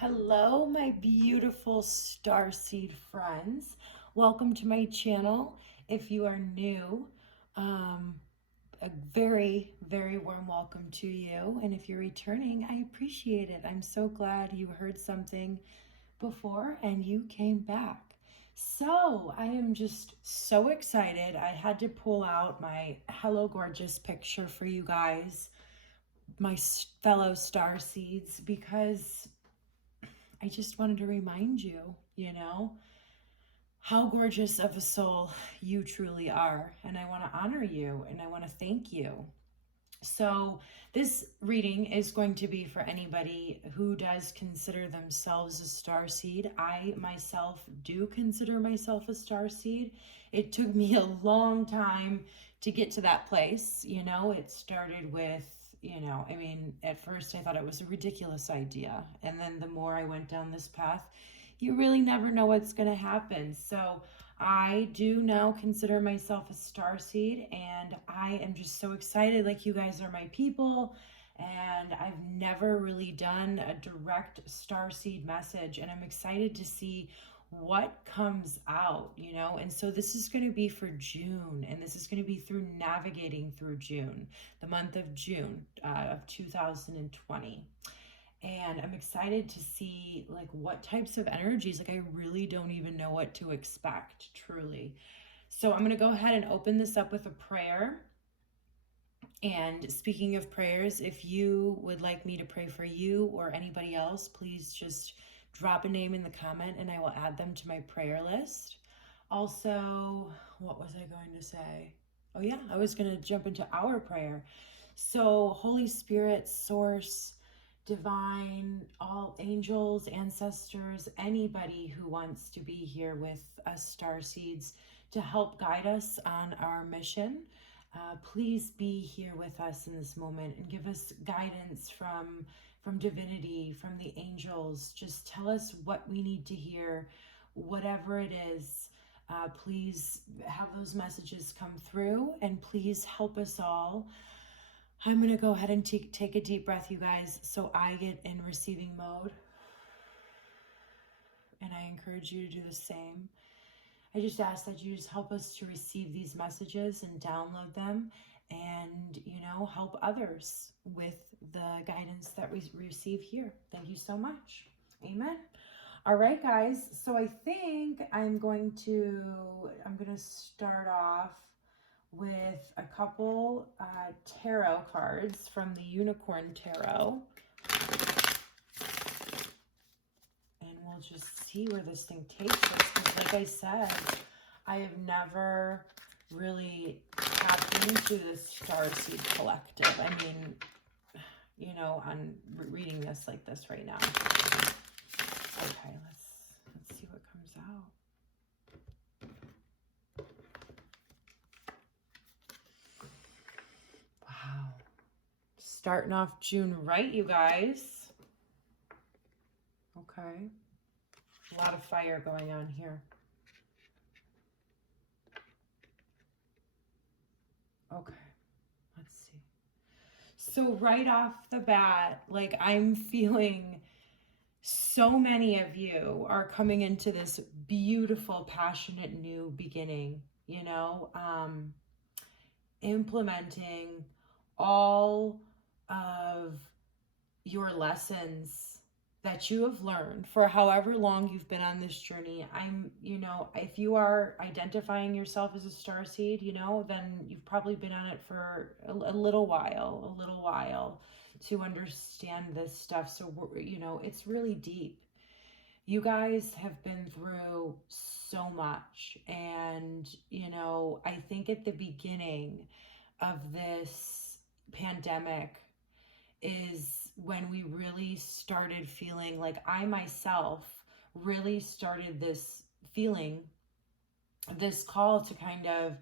Hello, my beautiful starseed friends. Welcome to my channel. If you are new, a very, very warm welcome to you. And if you're returning, I appreciate it. I'm so glad you heard something before and you came back. So I am just so excited. I had to pull out my Hello Gorgeous picture for you guys, my fellow starseeds, because I just wanted to remind you, how gorgeous of a soul you truly are. And I want to honor you and I want to thank you. So, this reading is going to be for anybody who does consider themselves a star seed. I myself do consider myself a star seed. It took me a long time to get to that place. It started with at first I thought it was a ridiculous idea. And then the more I went down this path, you really never know what's going to happen. So I do now consider myself a star seed, and I am just so excited. Like, you guys are my people, and I've never really done a direct star seed message, and I'm excited to see what comes out, and so this is going to be for June, and this is going to be through navigating through June, the month of June of 2020. And I'm excited to see what types of energies. I really don't even know what to expect, truly. So I'm going to go ahead and open this up with a prayer. And speaking of prayers, if you would like me to pray for you or anybody else, please just drop a name in the comment and I will add them to my prayer list. Also, what was I going to say? Oh yeah, I was going to jump into our prayer. So Holy Spirit, Source, Divine, all angels, ancestors, anybody who wants to be here with us starseeds to help guide us on our mission, please be here with us in this moment and give us guidance from divinity, from the angels. Just tell us what we need to hear, whatever it is. Please have those messages come through, and please help us all. I'm going to go ahead and take a deep breath, you guys, so I get in receiving mode. And I encourage you to do the same. I just ask that you just help us to receive these messages and download them and, help others with the guidance that we receive here. Thank you so much. Amen. All right, guys. So I think I'm going to start off with a couple tarot cards from the Unicorn Tarot. And we'll just see where this thing takes us. Because like I said, I have never really tapped into this Starseed Collective. I mean, I'm reading this like this right now. Okay, let's see what comes out. Wow. Starting off June right, you guys. Okay. A lot of fire going on here. Okay. Let's see. So right off the bat, I'm feeling so many of you are coming into this beautiful, passionate new beginning, implementing all of your lessons that you have learned for however long you've been on this journey. If you are identifying yourself as a starseed, then you've probably been on it for a little while to understand this stuff. So, it's really deep. You guys have been through so much. And, I think at the beginning of this pandemic is when we really started feeling I myself really started feeling this call to kind of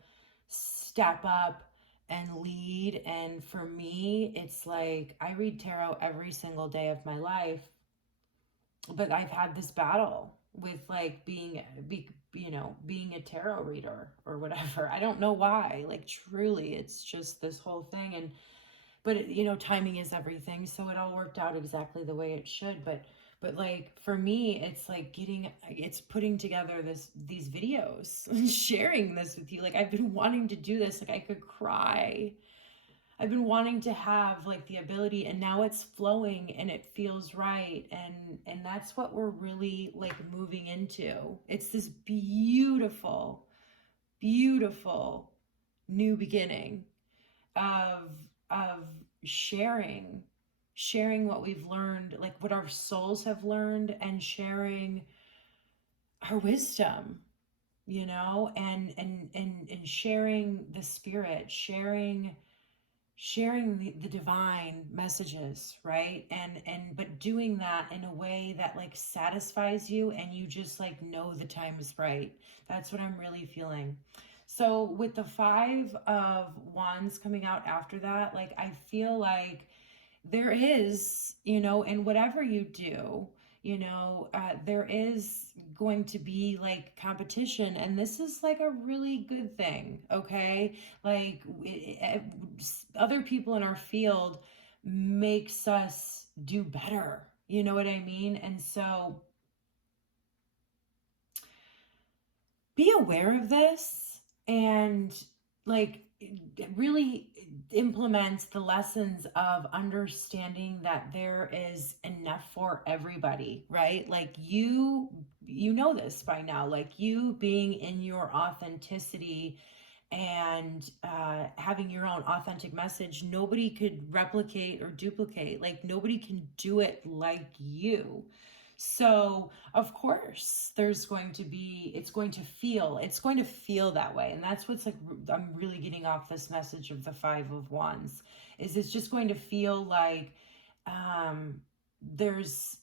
step up and lead. And for me, it's I read tarot every single day of my life, but I've had this battle with being a tarot reader or whatever. I don't know why, truly, it's just this whole thing. But timing is everything. So it all worked out exactly the way it should. But But like for me, it's like it's putting together these videos and sharing this with you. Like I've been wanting to do this. Like I could cry. I've been wanting to have like the ability, and now it's flowing and it feels right. And that's what we're really like moving into. It's this beautiful, beautiful new beginning of sharing what we've learned, like what our souls have learned, and sharing our wisdom, you know, and sharing the spirit, sharing the divine messages, right? But doing that in a way that like satisfies you, and you just like know the time is right. That's what I'm really feeling. So with the 5 of Wands coming out after that, like I feel like there is, you know, in whatever you do, you know, there is going to be like competition, and this is like a really good thing, okay? Like other people in our field makes us do better, you know what I mean? And so be aware of this, and like really implement the lessons of understanding that there is enough for everybody, right? Like you know this by now, like you being in your authenticity and having your own authentic message, nobody could replicate or duplicate. Like nobody can do it like you. So of course there's going to be, it's going to feel that way. And that's what's like, I'm really getting off this message of the 5 of Wands, is it's just going to feel like there's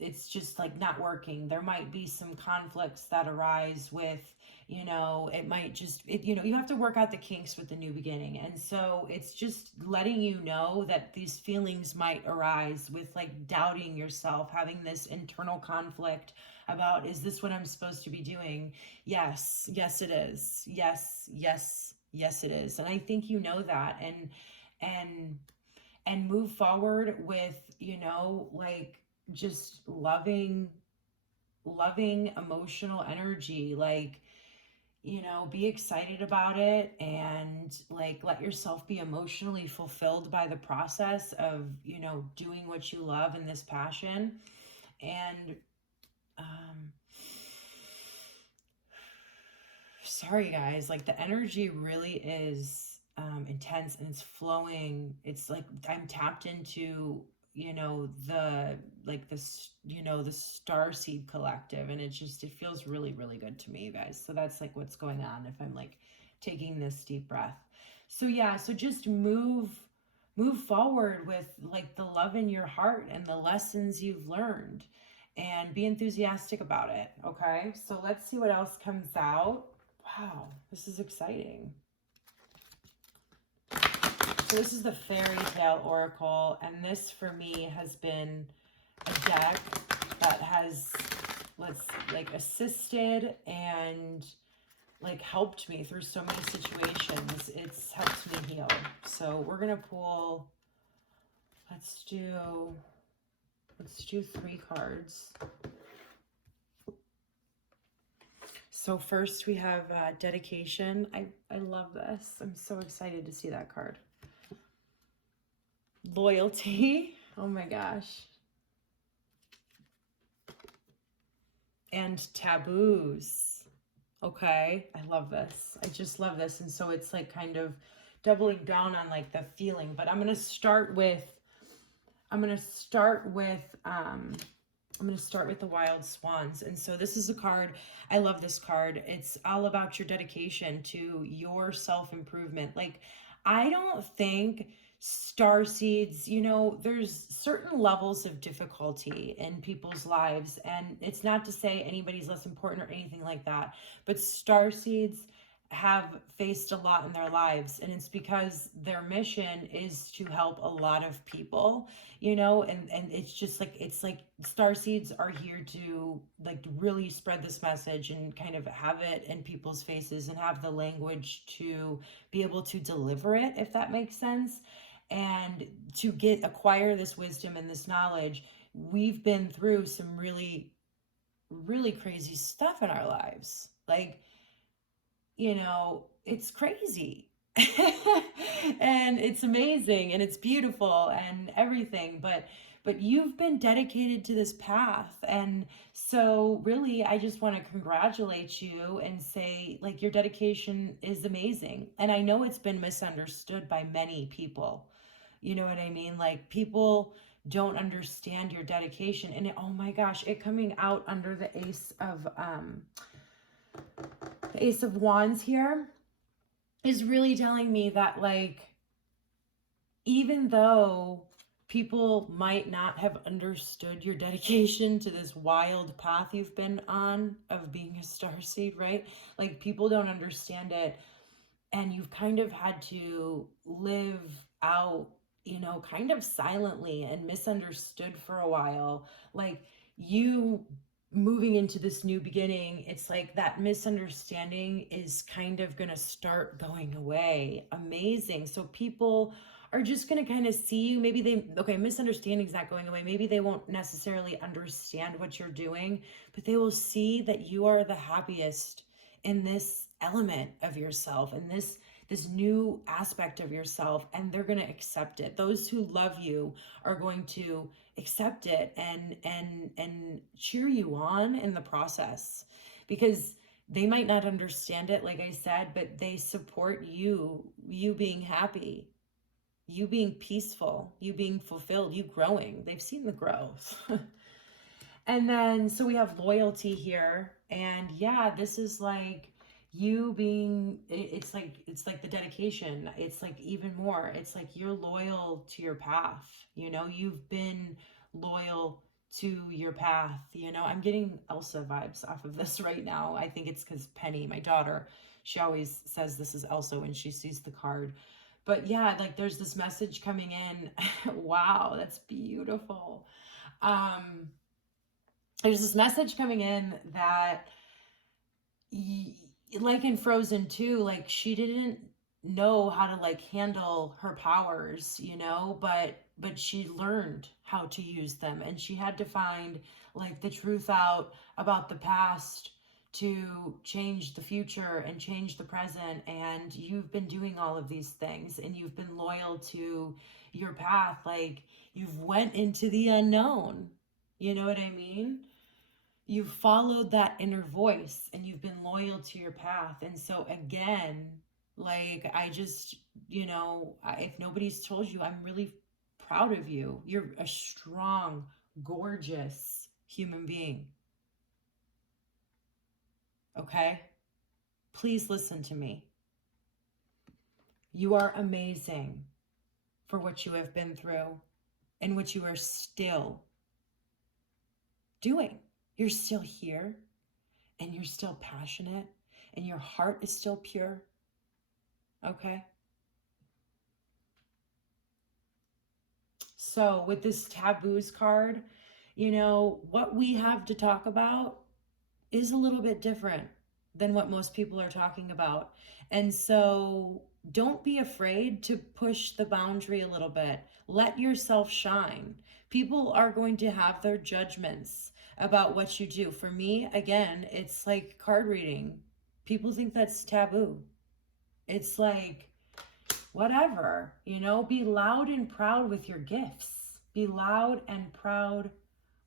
it's just like not working. There might be some conflicts that arise with, you know, it might just, you know, you have to work out the kinks with the new beginning. And so it's just letting you know that these feelings might arise with like doubting yourself, having this internal conflict about, is this what I'm supposed to be doing? Yes, it is. Yes, it is. And I think you know that, and move forward with, you know, like just loving emotional energy. Like, you know, be excited about it, and like let yourself be emotionally fulfilled by the process of, you know, doing what you love in this passion. And sorry guys, like the energy really is intense, and it's flowing. It's like I'm tapped into, you know, the like this, you know, the Starseed collective, and it feels really, really good to me, you guys. So that's like what's going on if I'm like taking this deep breath. So yeah, so just move forward with like the love in your heart and the lessons you've learned, and be enthusiastic about it. Okay, so let's see what else comes out. Wow, this is exciting. So this is the Fairy Tale Oracle, and this for me has been a deck that has like assisted and like helped me through so many situations. It's helped me heal. So we're gonna pull, let's do 3 cards. So first we have dedication. I love this. I'm so excited to see that card. Loyalty. Oh my gosh. And taboos. Okay, I love this. I just love this. And so it's like kind of doubling down on like the feeling. But I'm gonna start with the Wild Swans. And so this is a card, I love this card. It's all about your dedication to your self-improvement. Like, I don't think starseeds, you know, there's certain levels of difficulty in people's lives, and it's not to say anybody's less important or anything like that, but starseeds have faced a lot in their lives, and it's because their mission is to help a lot of people, you know, and it's just like, it's like starseeds are here to like really spread this message and kind of have it in people's faces and have the language to be able to deliver it, if that makes sense. And to acquire this wisdom and this knowledge, we've been through some really, really crazy stuff in our lives. Like, you know, it's crazy. And it's amazing and it's beautiful and everything, but you've been dedicated to this path. And so really, I just want to congratulate you and say, like, your dedication is amazing. And I know it's been misunderstood by many people. You know what I mean? Like, people don't understand your dedication. And oh my gosh, it coming out under the Ace of Wands here is really telling me that, like, even though people might not have understood your dedication to this wild path you've been on of being a starseed, right? Like, people don't understand it, and you've kind of had to live out, you know, kind of silently and misunderstood for a while. Like, you moving into this new beginning, it's like that misunderstanding is kind of going to start going away. Amazing. So people are just going to kind of see you. Maybe misunderstanding's not going away. Maybe they won't necessarily understand what you're doing, but they will see that you are the happiest in this element of yourself, and this new aspect of yourself, and they're going to accept it. Those who love you are going to accept it and cheer you on in the process, because they might not understand it, like I said, but they support you being happy, you being peaceful, you being fulfilled, you growing. They've seen the growth. And then, so we have loyalty here. And yeah, this is like you being, it's like the dedication. It's like even more. It's like you're loyal to your path. You know, you've been loyal to your path. You know, I'm getting Elsa vibes off of this right now. I think it's because Penny, my daughter, she always says this is Elsa when she sees the card. But yeah, like there's this message coming in. Wow, that's beautiful. There's this message coming in that, like in Frozen 2, like she didn't know how to like handle her powers, you know, but she learned how to use them, and she had to find like the truth out about the past to change the future and change the present. And you've been doing all of these things, and you've been loyal to your path. Like, you've went into the unknown. You know what I mean? You've followed that inner voice, and you've been loyal to your path. And so again, like, I just, you know, if nobody's told you, I'm really proud of you. You're a strong, gorgeous human being. Okay? Please listen to me. You are amazing for what you have been through and what you are still doing. You're still here, and you're still passionate, and your heart is still pure. Okay? So with this taboos card, you know, what we have to talk about is a little bit different than what most people are talking about. And so don't be afraid to push the boundary a little bit. Let yourself shine. People are going to have their judgments about what you do. For me, again, it's like card reading. People think that's taboo. It's like, whatever, you know, be loud and proud with your gifts. Be loud and proud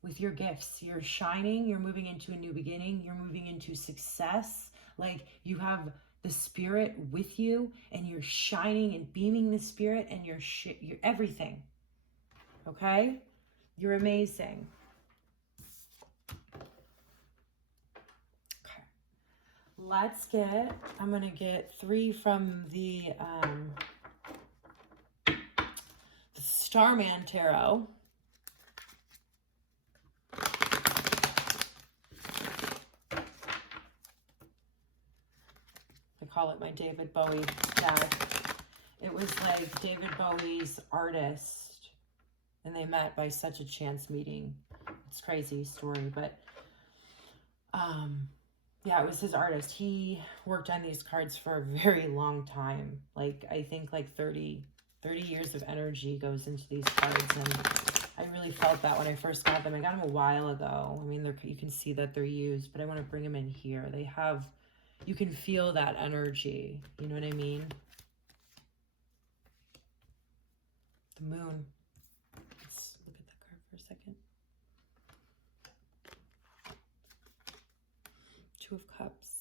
with your gifts. You're shining, you're moving into a new beginning, you're moving into success. Like, you have the spirit with you, and you're shining and beaming the spirit, and you're everything. Okay? You're amazing. Okay. I'm going to get 3 from the Starman Tarot. I call it my David Bowie deck. It was like David Bowie's artist, and they met by such a chance meeting. It's a crazy story, but yeah, it was his artist. He worked on these cards for a very long time. Like, I think like 30 years of energy goes into these cards, and I really felt that when I first got them. I got them a while ago. I mean, you can see that they're used, but I want to bring them in here. They have, you can feel that energy. You know what I mean? The moon. Let's look at that card for a second. Two of Cups.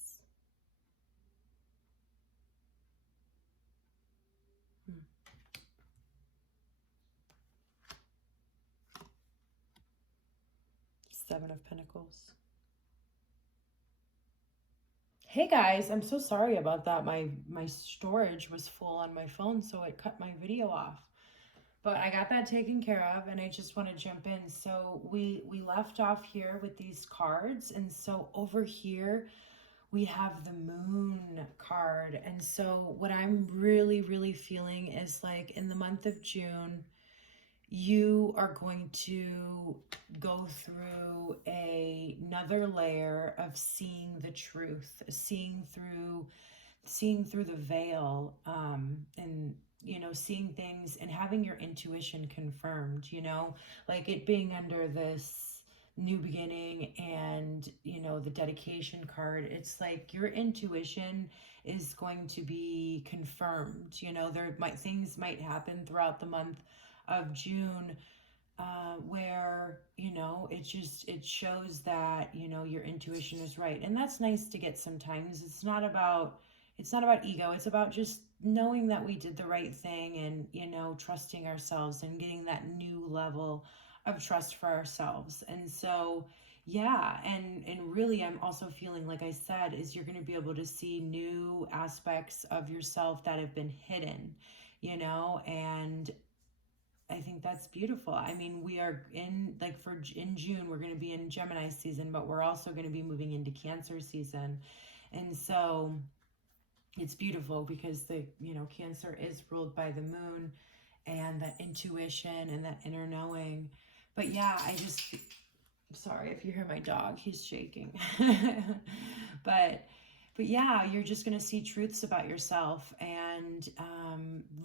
Seven of Pentacles. Hey guys, I'm so sorry about that. My storage was full on my phone, so it cut my video off. But I got that taken care of, and I just want to jump in. So we left off here with these cards, and so over here we have the Moon card. And so what I'm really feeling is like in the month of June, you are going to go through another layer of seeing the truth, seeing through the veil, and, you know, seeing things and having your intuition confirmed, you know, like it being under this new beginning and, you know, the dedication card. It's like your intuition is going to be confirmed. You know, things might happen throughout the month of June where, you know, it shows that, you know, your intuition is right. And that's nice to get sometimes. It's not about ego. It's about just knowing that we did the right thing and, you know, trusting ourselves and getting that new level of trust for ourselves. And so, yeah, and really I'm also feeling, like I said, is you're going to be able to see new aspects of yourself that have been hidden, you know, and I think that's beautiful. I mean, we are in June, we're going to be in Gemini season, but we're also going to be moving into Cancer season. And so it's beautiful because Cancer is ruled by the moon and that intuition and that inner knowing. But yeah, sorry if you hear my dog, he's shaking. But yeah, you're just going to see truths about yourself and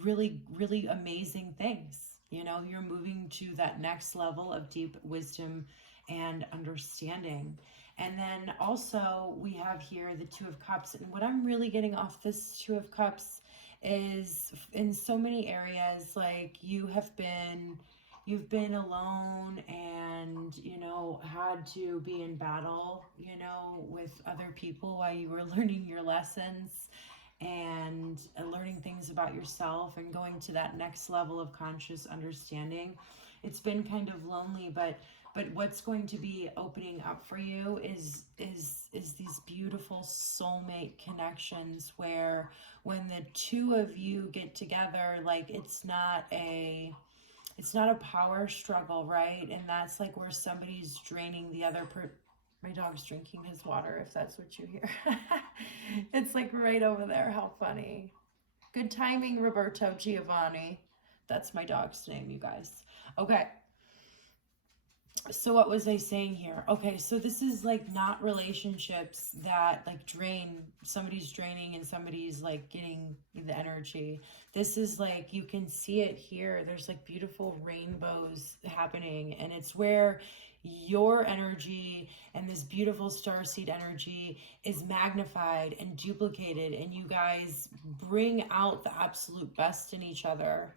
really amazing things. You know, you're moving to that next level of deep wisdom and understanding. And then also we have here the Two of Cups. And what I'm really getting off this Two of Cups is in so many areas, like you've been alone and, you know, had to be in battle, you know, with other people while you were learning your lessons and learning things about yourself and going to that next level of conscious understanding. It's been kind of lonely, but what's going to be opening up for you is these beautiful soulmate connections where when the two of you get together, like it's not a power struggle, right? And that's like where somebody's draining the other my dog's drinking his water, if that's what you hear. It's like right over there. How funny. Good timing, Roberto Giovanni. That's my dog's name, you guys. Okay. So what was I saying here? Okay, so this is like not relationships that like drain, somebody's draining and somebody's like getting the energy. This is like, you can see it here. There's like beautiful rainbows happening, and it's where your energy and this beautiful starseed energy is magnified and duplicated, and you guys bring out the absolute best in each other.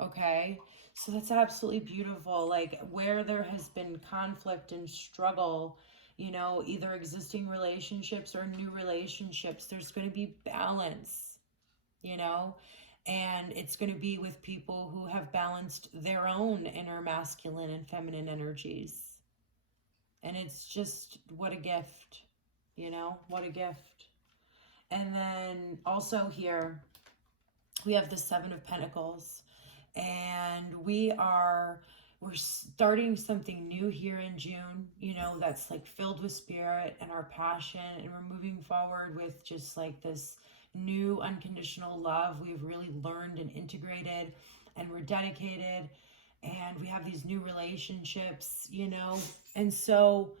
Okay, so that's absolutely beautiful. Like where there has been conflict and struggle, you know, either existing relationships or new relationships, there's going to be balance, you know, and it's going to be with people who have balanced their own inner masculine and feminine energies. And it's just, what a gift, you know, what a gift. And then also here, we have the Seven of Pentacles. And we're starting something new here in June, you know, that's like filled with spirit and our passion. And we're moving forward with just like this new unconditional love. We've really learned and integrated, and we're dedicated. And we have these new relationships, you know, and so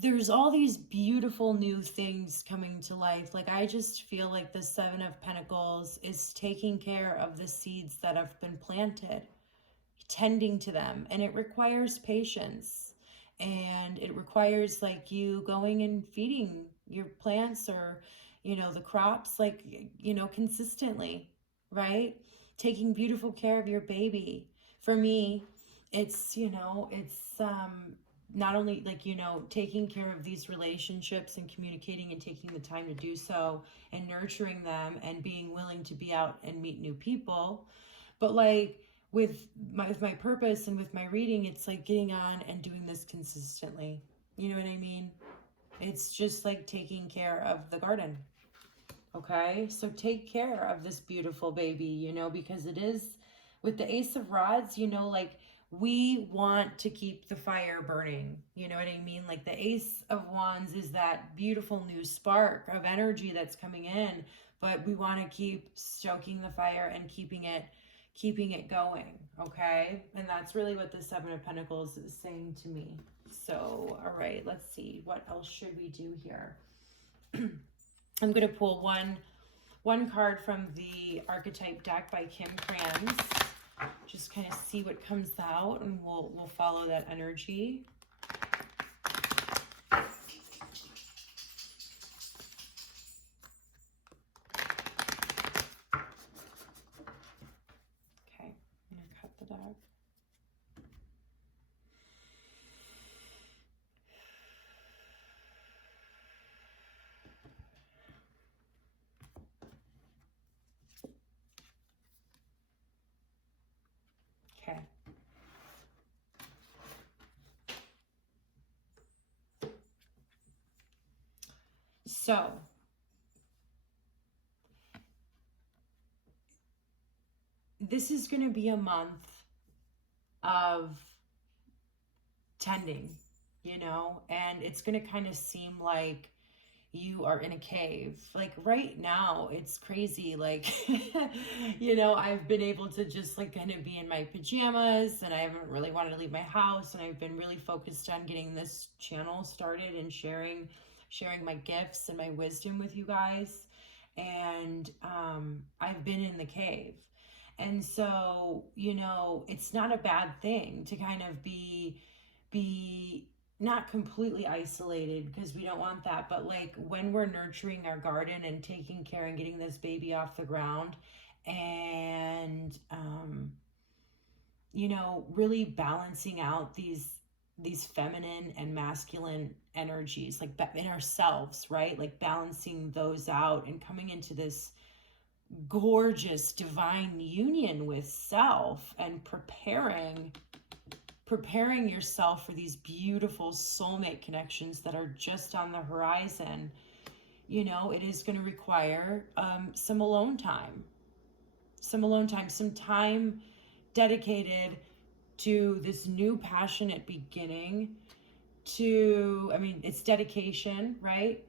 there's all these beautiful new things coming to life. Like I just feel like the Seven of Pentacles is taking care of the seeds that have been planted. tending to them, and it requires patience, and it requires like you going and feeding your plants or, you know, the crops, like, you know, consistently, right? Taking beautiful care of your baby. For me, it's, you know, it's not only like, you know, taking care of these relationships and communicating and taking the time to do so and nurturing them and being willing to be out and meet new people, but like with my purpose and with my reading, it's like getting on and doing this consistently. You know what I mean? It's just like taking care of the garden. Okay, so take care of this beautiful baby, you know, because it is, with the Ace of Rods, you know, like we want to keep the fire burning. You know what I mean? Like the Ace of Wands is that beautiful new spark of energy that's coming in, but we want to keep stoking the fire and keeping it going. Okay, and that's really what the Seven of Pentacles is saying to me. So, all right, let's see, what else should we do here? I'm going to pull one card from the archetype deck by Kim Krantz. Just kind of see what comes out, and we'll follow that energy. Okay, I'm going to cut the deck. Okay. So, this is going to be a month of tending, you know, and it's going to kind of seem like you are in a cave. Like right now, it's crazy. Like, you know, I've been able to just like kind of be in my pajamas, and I haven't really wanted to leave my house, and I've been really focused on getting this channel started and sharing my gifts and my wisdom with you guys. And I've been in the cave. And so, you know, it's not a bad thing to kind of be not completely isolated, because we don't want that, but like when we're nurturing our garden and taking care and getting this baby off the ground, and you know, really balancing out these feminine and masculine energies, like in ourselves, right? Like balancing those out and coming into this gorgeous divine union with self, and preparing yourself for these beautiful soulmate connections that are just on the horizon. You know, it is going to require some alone time, some time dedicated to this new passionate beginning, to, I mean, it's dedication, right?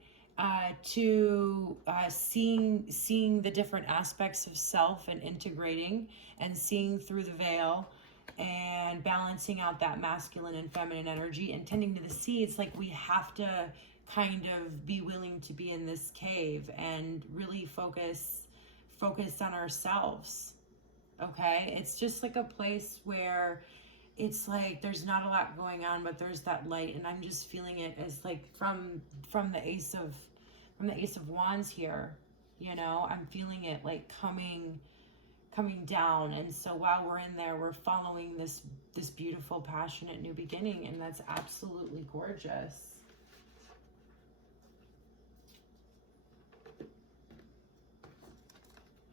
To seeing the different aspects of self and integrating and seeing through the veil and balancing out that masculine and feminine energy and tending to the seeds. Like we have to kind of be willing to be in this cave and really focus on ourselves. Okay, it's just like a place where it's like there's not a lot going on, but there's that light, and I'm just feeling it as like from the Ace of Wands here. You know, I'm feeling it like coming down. And so while we're in there, we're following this beautiful, passionate new beginning, and that's absolutely gorgeous.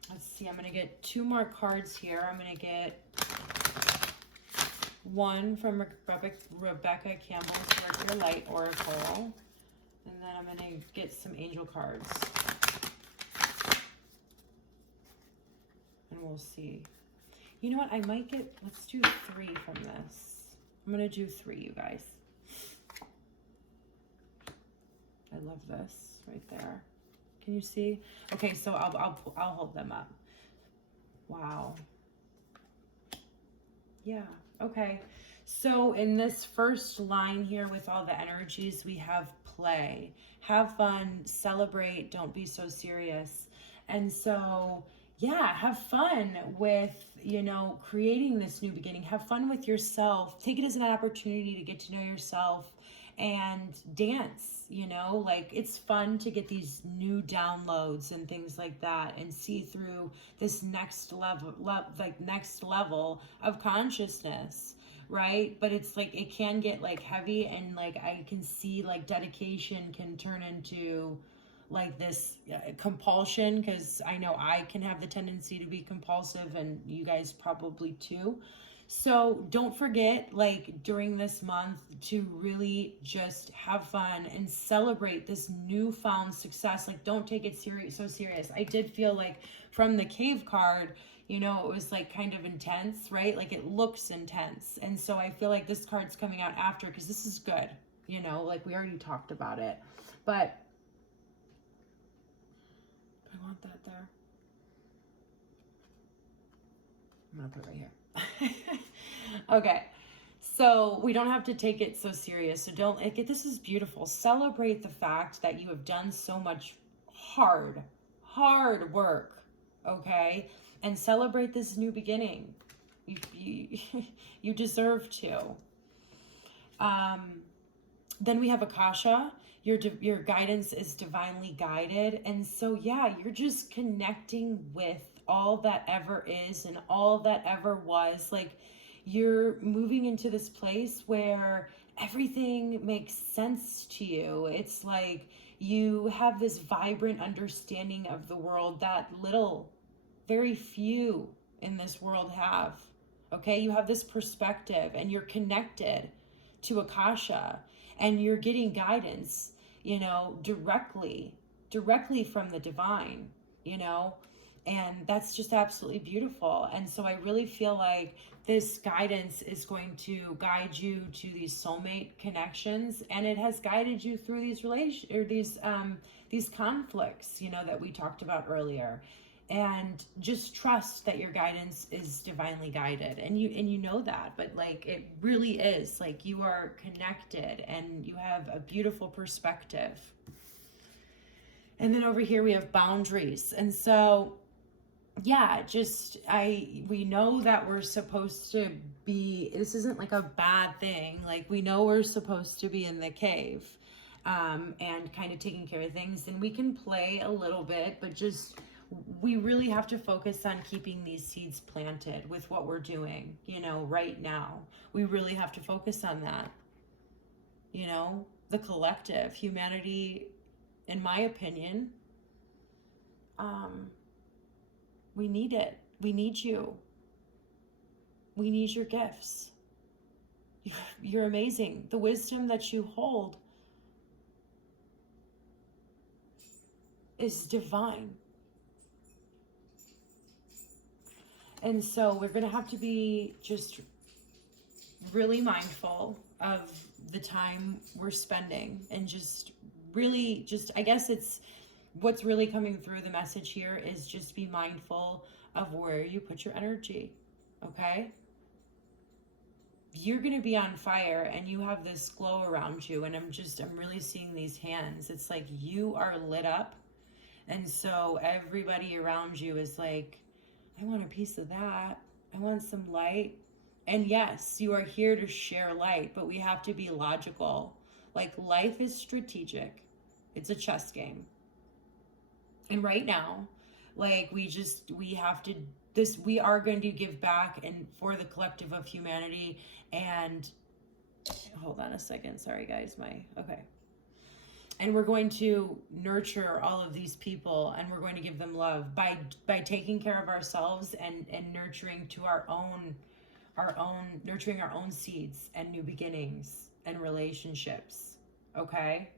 Let's see, I'm going to get two more cards here. I'm going to get one from Rebecca Campbell's Mercury Light Oracle, and then I'm going to get some angel cards. And we'll see. You know what? I might get, let's do 3 from this. I'm going to do 3, you guys. I love this right there. Can you see? Okay, so I'll hold them up. Wow. Yeah, okay. So in this first line here with all the energies, we have play. Have fun, celebrate, don't be so serious. And so, yeah, have fun with, you know, creating this new beginning. Have fun with yourself. Take it as an opportunity to get to know yourself and dance, you know, like it's fun to get these new downloads and things like that and see through this next level of consciousness, right? But it's like it can get like heavy, and like I can see like dedication can turn into like this compulsion, because I know I can have the tendency to be compulsive, and you guys probably too. So don't forget, like during this month, to really just have fun and celebrate this newfound success. Like don't take it so serious. I did feel like from the cave card, you know, it was like kind of intense, right? Like it looks intense. And so I feel like this card's coming out after, because this is good, you know, like we already talked about it. But I want that there. I'm gonna put it right here. Okay, so we don't have to take it so serious. So don't, like, this is beautiful. Celebrate the fact that you have done so much hard work, okay? And celebrate this new beginning. You deserve to. Then we have Akasha. Your guidance is divinely guided. And so, yeah, you're just connecting with all that ever is and all that ever was. Like, you're moving into this place where everything makes sense to you. It's like you have this vibrant understanding of the world that very few in this world have. Okay, you have this perspective, and you're connected to Akasha, and you're getting guidance, you know, directly from the divine, you know, and that's just absolutely beautiful. And so I really feel like this guidance is going to guide you to these soulmate connections, and it has guided you through these conflicts, you know, that we talked about earlier. And just trust that your guidance is divinely guided, and you know that. But like it really is, like you are connected and you have a beautiful perspective. And then over here we have boundaries. And so yeah, we know that we're supposed to be, this isn't like a bad thing, like we know we're supposed to be in the cave and kind of taking care of things, and we can play a little bit, but just we really have to focus on keeping these seeds planted with what we're doing, you know, right now. We really have to focus on that. You know, the collective, humanity, in my opinion, we need it. We need you. We need your gifts. You're amazing. The wisdom that you hold is divine. And so we're going to have to be just really mindful of the time we're spending, and just really I guess it's what's really coming through the message here is just be mindful of where you put your energy, okay? You're going to be on fire, and you have this glow around you, and I'm really seeing these hands. It's like you are lit up, and so everybody around you is like, I want a piece of that. I want some light. And yes, you are here to share light, but we have to be logical. Like life is strategic. It's a chess game. And right now, like we are going to give back and for the collective of humanity. And hold on a second. Sorry guys, okay. And we're going to nurture all of these people, and we're going to give them love by taking care of ourselves and nurturing to nurturing our own seeds and new beginnings and relationships. Okay?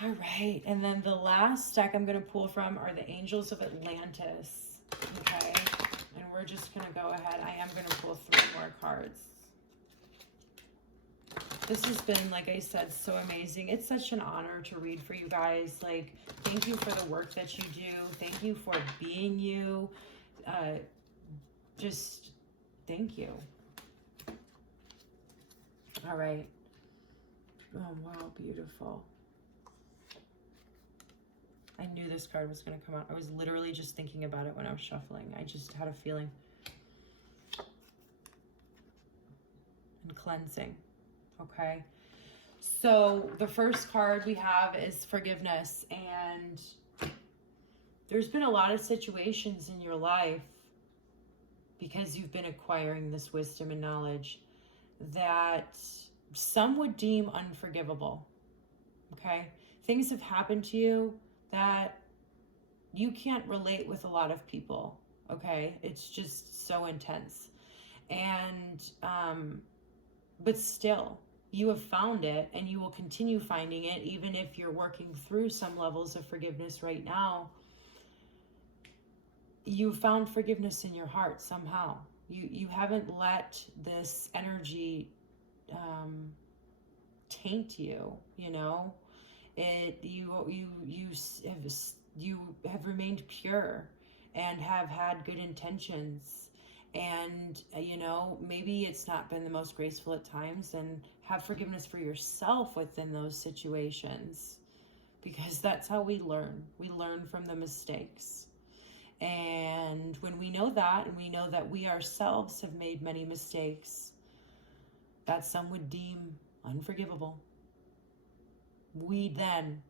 All right. And then the last deck I'm going to pull from are the Angels of Atlantis. Okay? And we're just going to go ahead. I am going to pull 3 more cards. This has been, like I said, so amazing. It's such an honor to read for you guys. Like, thank you for the work that you do. Thank you for being you. Just thank you. All right. Oh, wow, beautiful. I knew this card was going to come out. I was literally just thinking about it when I was shuffling. I just had a feeling. And cleansing. Okay. So the first card we have is forgiveness. And there's been a lot of situations in your life, because you've been acquiring this wisdom and knowledge, that some would deem unforgivable. Okay. Things have happened to you that you can't relate with a lot of people. Okay. It's just so intense. And, but still, you have found it, and you will continue finding it, even if you're working through some levels of forgiveness right now. You found forgiveness in your heart somehow. You haven't let this energy taint you, you know. You have remained pure and have had good intentions. And, you know, maybe it's not been the most graceful at times, and have forgiveness for yourself within those situations, because that's how we learn. We learn from the mistakes. And when we know that, and we know that we ourselves have made many mistakes that some would deem unforgivable, we then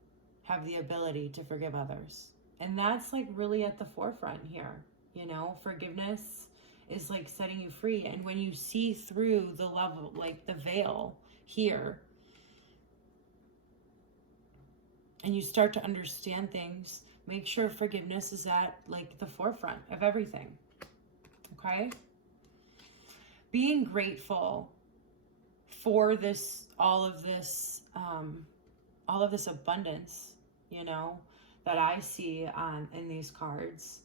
have the ability to forgive others. And that's like really at the forefront here. You know, forgiveness is like setting you free. And when you see through the level, like the veil here, and you start to understand things, make sure forgiveness is at like the forefront of everything. Okay? Being grateful for this, all of this abundance, you know, that I see in these cards.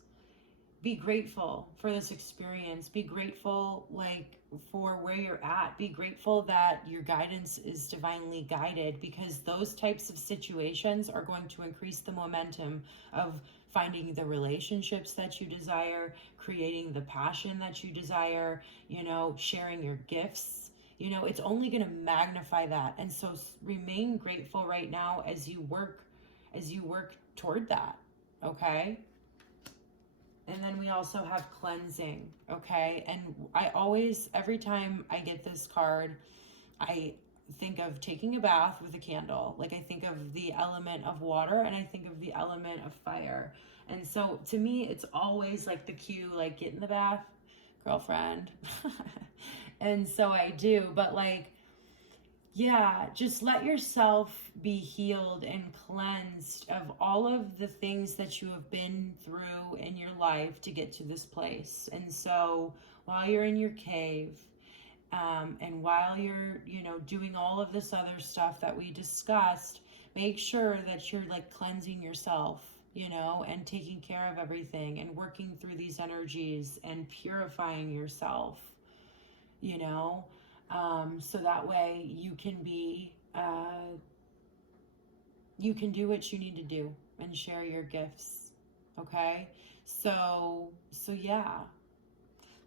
Be grateful for this experience. Be grateful, like, for where you're at. Be grateful that your guidance is divinely guided, because those types of situations are going to increase the momentum of finding the relationships that you desire, creating the passion that you desire, you know, sharing your gifts. You know, it's only going to magnify that. And so remain grateful right now as you work toward that. Okay? And then we also have cleansing, okay? And I always, every time I get this card, I think of taking a bath with a candle. Like, I think of the element of water, and I think of the element of fire. And so to me, it's always like the cue, like, get in the bath, girlfriend. And so I do, but like, yeah, just let yourself be healed and cleansed of all of the things that you have been through in your life to get to this place. And so while you're in your cave, and while you're, you know, doing all of this other stuff that we discussed, make sure that you're like cleansing yourself, you know, and taking care of everything and working through these energies and purifying yourself, you know. So that way you can be, you can do what you need to do and share your gifts. Okay. So yeah,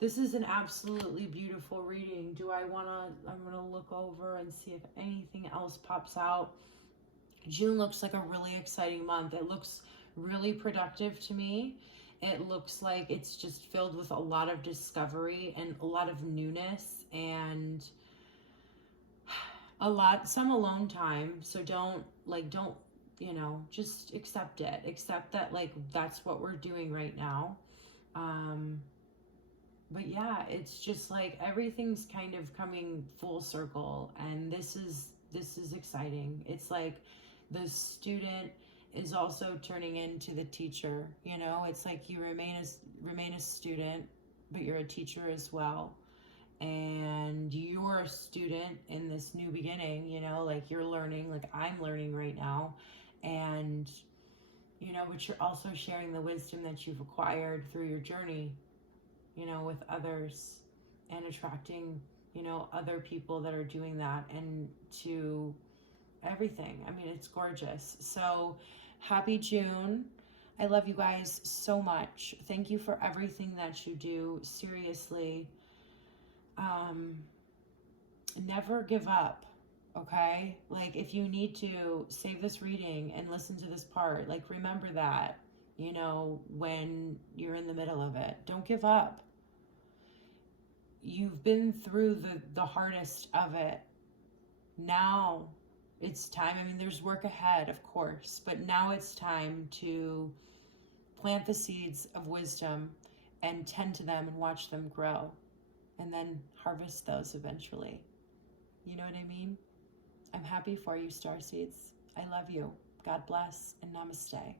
this is an absolutely beautiful reading. I'm going to look over and see if anything else pops out. June looks like a really exciting month. It looks really productive to me. It looks like it's just filled with a lot of discovery and a lot of newness, and some alone time. So don't, you know, just accept it. Accept that, like, that's what we're doing right now. But yeah, it's just like everything's kind of coming full circle, and this is exciting. It's like the student is also turning into the teacher, you know. It's like you remain a student, but you're a teacher as well. And you're a student in this new beginning, you know, like you're learning, like I'm learning right now. And, you know, but you're also sharing the wisdom that you've acquired through your journey, you know, with others, and attracting, you know, other people that are doing that, and to everything. I mean, it's gorgeous. So happy June. I love you guys so much. Thank you for everything that you do. Seriously. Never give up. Okay? Like, if you need to save this reading and listen to this part, like, remember that, you know, when you're in the middle of it. Don't give up. You've been through the hardest of it. Now it's time. I mean, there's work ahead, of course, but now it's time to plant the seeds of wisdom and tend to them and watch them grow, and then harvest those eventually. You know what I mean? I'm happy for you, Starseeds. I love you. God bless and namaste.